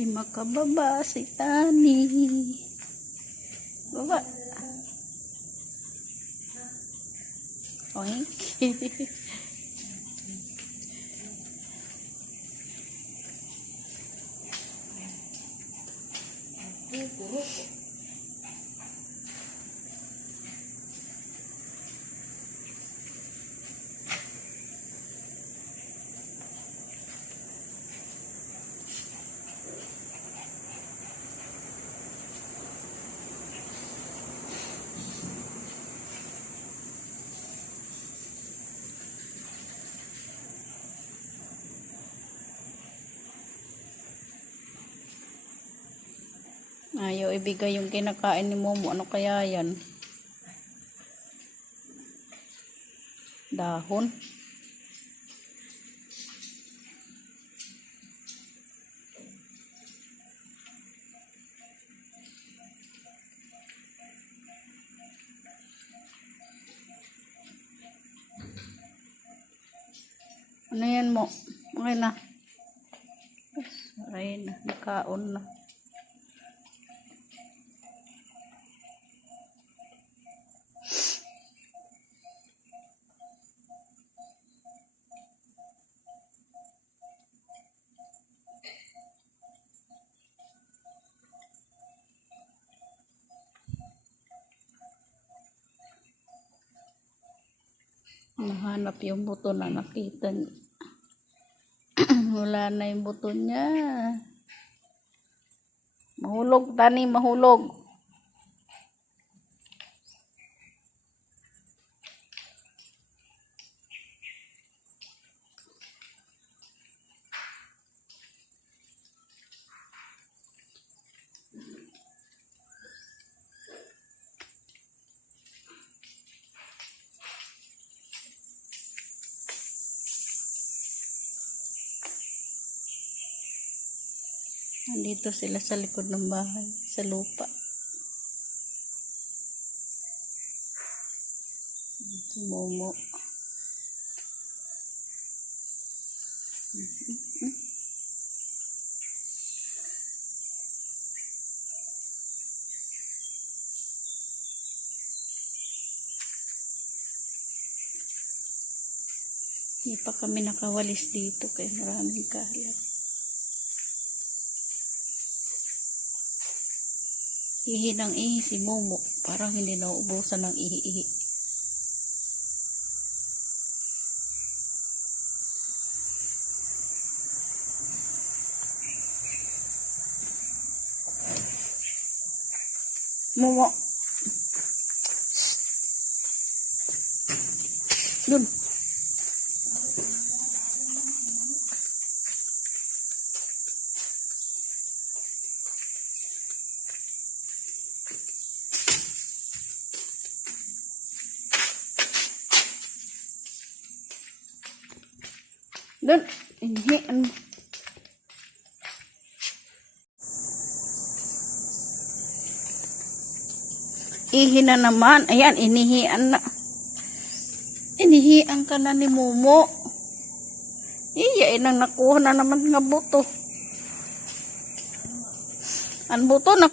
Hindi makababa si Tani. Baba. Oink. Ayaw ibigay yung kinakain ni Momo. Ano kaya yan? Dahon. Ano yan mo? Okay na. Ay na. Nakaon na. Nahanap yung buto na nakita niya. Wala na yung buto niya. Mahulog, Tani, mahulog. Nandito sila sa likod ng bahay, sa lupa. Si Momo. Hindi pa kami nakawalis dito kaya maraming kalat. Ihi ng ihi si Momo. Parang hindi nauubusan ng ihi-ihi. Momo. Dun. Doon, inihian. Ihi na naman. Ayan, inihian na. Inihian ka na ni Momo. Iya, inang nakuha na naman nga buto. Ang buto na